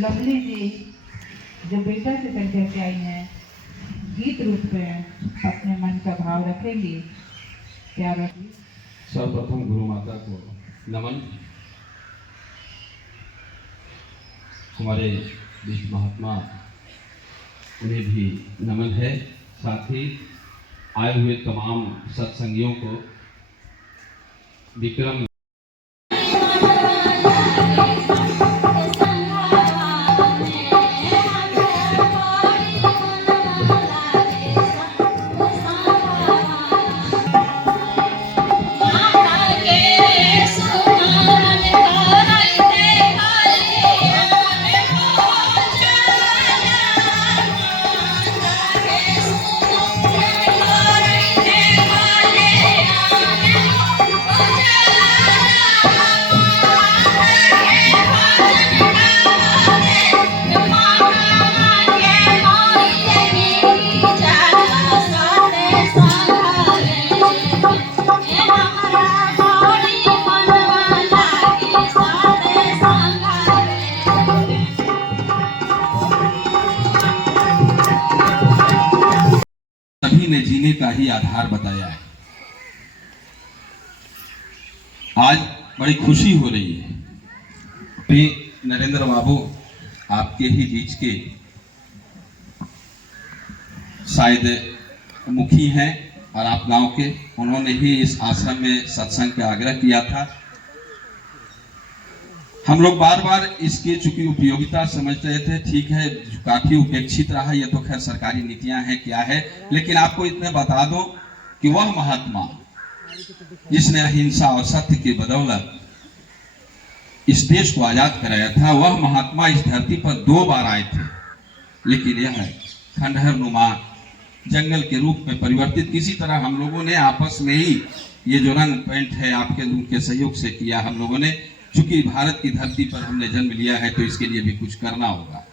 Lovely जी जो बेटा से कह के आई हैं, गीत रूप में अपने मन का भाव रखेंगी। क्या रखी? सर्वप्रथम गुरु माता को नमन। हमारे विश्व महात्मा उन्हें भी नमन है। साथ ही आए हुए तमाम सत्संगियों को विक्रम ने जीने का ही आधार बताया है। आज बड़ी खुशी हो रही है। भी नरेंद्र बाबू आपके ही बीच के शायद मुखी हैं और आप गांव के, उन्होंने ही इस आश्रम में सत्संग का आग्रह किया था। हम लोग बार बार इसकी चूंकि उपयोगिता समझ रहे थे, ठीक है काफी उपेक्षित रहा, ये तो खैर सरकारी नीतियां हैं क्या है, लेकिन आपको इतने बता दो कि वह महात्मा जिसने अहिंसा और सत्य की बदौलत इस देश को आजाद कराया था, वह महात्मा इस धरती पर 2 बार आए थे, लेकिन यह खंडहर नुमा जंगल के रूप में परिवर्तित किसी तरह हम लोगों ने आपस में ही ये जो रंग पेंट है आपके उनके सहयोग से किया। हम लोगों ने चूंकि भारत की धरती पर हमने जन्म लिया है तो इसके लिए भी कुछ करना होगा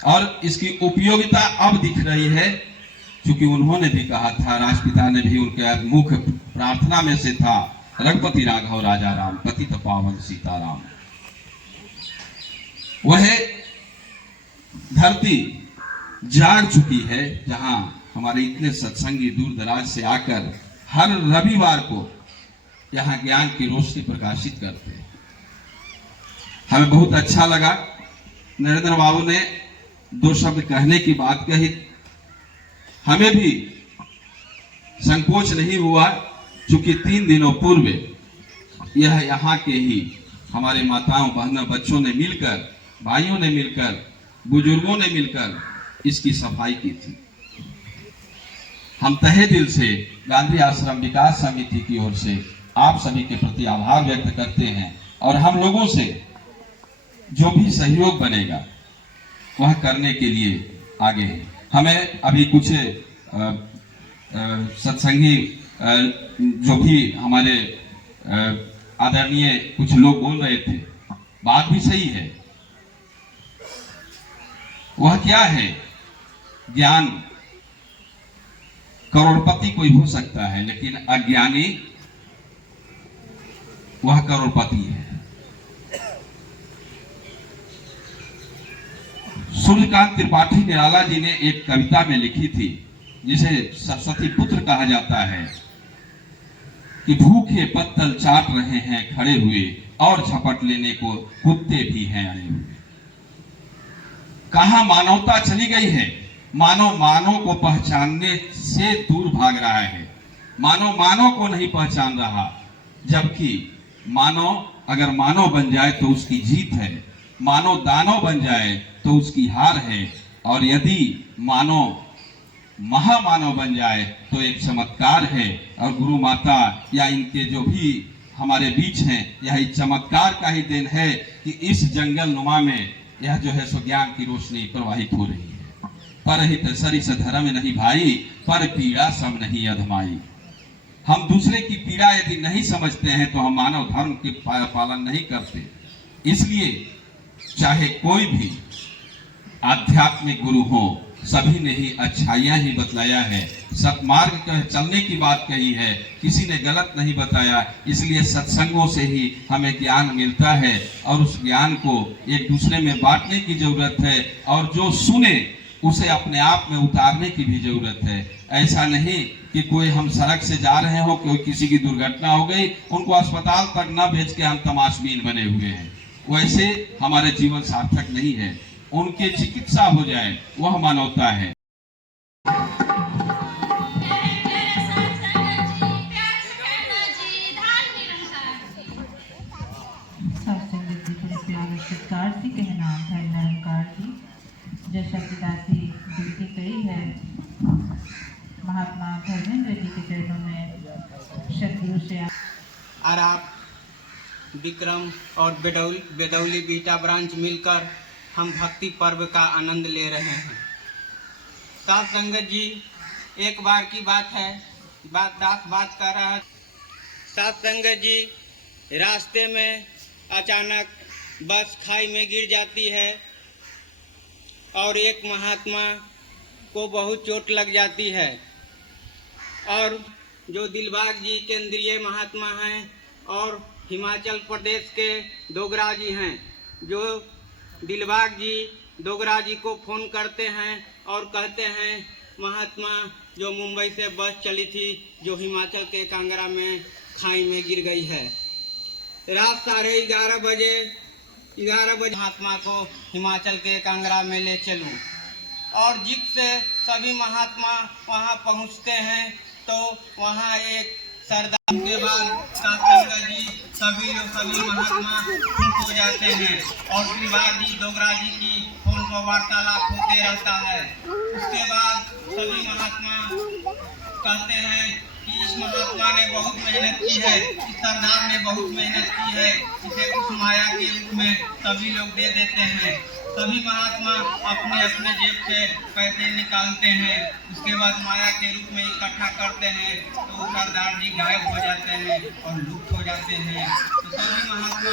और इसकी उपयोगिता अब दिख रही है। क्योंकि उन्होंने भी कहा था, राष्ट्रपिता ने भी उनके मुख्य प्रार्थना में से था, रघुपति राघव राजा राम पतित पावन सीताराम। वह धरती जाग चुकी है जहां हमारे इतने सत्संगी दूर दराज से आकर हर रविवार को यहां ज्ञान की रोशनी प्रकाशित करते हैं। हमें बहुत अच्छा लगा। नरेंद्र बाबू ने 2 शब्द कहने की बात कही, हमें भी संकोच नहीं हुआ, क्योंकि 3 दिनों पूर्व यह यहाँ के ही हमारे माताओं बहनों बच्चों ने मिलकर, भाइयों ने मिलकर, बुजुर्गों ने मिलकर इसकी सफाई की थी। हम तहे दिल से गांधी आश्रम विकास समिति की ओर से आप सभी के प्रति आभार व्यक्त करते हैं और हम लोगों से जो भी सहयोग बनेगा वह करने के लिए आगे हैं। हमें अभी कुछ सत्संगी जो भी हमारे आदरणीय कुछ लोग बोल रहे थे, बात भी सही है। वह क्या है, ज्ञान करोड़पति कोई हो सकता है, लेकिन अज्ञानी वह करोड़पति है। सूर्यकांत त्रिपाठी निराला जी ने एक कविता में लिखी थी, जिसे सरस्वती पुत्र कहा जाता है, कि भूखे पत्तल चाट रहे हैं खड़े हुए और झपट लेने को कुत्ते भी हैं आए हुए। कहां मानवता चली गई है? मानव को पहचानने से दूर भाग रहा है। मानव को नहीं पहचान रहा, जबकि मानव अगर मानव बन जाए तो उसकी जीत है, मानव दानव बन जाए तो उसकी हार है, और यदि मानव महामानव बन जाए तो एक चमत्कार है। और गुरु माता या इनके जो भी हमारे बीच हैं, यह एक चमत्कार का ही दिन है कि इस जंगल नुमा में यह जो है सो ज्ञान की रोशनी प्रवाहित हो रही है। परहित सरिस धर्म नहीं भाई, पर पीड़ा सब नहीं अधमाई। हम दूसरे की पीड़ा यदि नहीं समझते हैं तो हम मानव धर्म के पालन नहीं करते। इसलिए चाहे कोई भी आध्यात्मिक गुरु हो, सभी ने ही अच्छाइयाँ ही बतलाया है, सत्मार्ग का चलने की बात कही है, किसी ने गलत नहीं बताया। इसलिए सत्संगों से ही हमें ज्ञान मिलता है और उस ज्ञान को एक दूसरे में बांटने की जरूरत है और जो सुने उसे अपने आप में उतारने की भी जरूरत है। ऐसा नहीं कि कोई हम सड़क से जा रहे हो, कोई किसी की दुर्घटना हो गई, उनको अस्पताल तक न भेज के हम तमाशबीन बने हुए हैं। वैसे हमारे जीवन सार्थक नहीं है। उनकी चिकित्सा हो जाए वह मानवता है। सत्संग जी के प्यार सत्कार से कहना है निरंकार जी। जैसा कि दासी विनती करी है, महात्मा धर्मेंद्र जी के चरणों में सदगुरु से और आप विक्रम और बेदौली बीटा ब्रांच मिलकर हम भक्ति पर्व का आनंद ले रहे हैं। साथ संगत जी, एक बार की बात है, बात कर रहा है। साथ संगत जी, रास्ते में अचानक बस खाई में गिर जाती है और एक महात्मा को बहुत चोट लग जाती है। और जो दिलबाग जी केंद्रीय महात्मा हैं और हिमाचल प्रदेश के डोगरा जी हैं, जो दिलबाग जी डोगरा जी को फ़ोन करते हैं और कहते हैं महात्मा जो मुंबई से बस चली थी जो हिमाचल के कांगड़ा में खाई में गिर गई है। रात 11:30 बजे महात्मा को हिमाचल के कांगड़ा में ले चलूं और जीप से सभी महात्मा वहां पहुंचते हैं तो वहां एक सरदार के बाद सत्संग जी सभी महात्मा खुश हो जाते हैं और दिलबाग जी डोगरा जी की फोन पर वार्तालाप होते रहता है। उसके बाद सभी महात्मा कहते हैं कि इस महात्मा ने बहुत मेहनत की है, इस सरदार ने बहुत मेहनत की है, इसे कुछ माया के रूप में सभी लोग दे देते हैं। सभी महात्मा अपने अपने जेब से पैसे निकालते हैं, उसके बाद माया के रूप में इकट्ठा करते हैं तो सरदार जी गायब हो जाते हैं और लुप्त हो जाते हैं। तो सभी महात्मा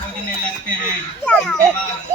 खोजने लगते हैं। उसके बाद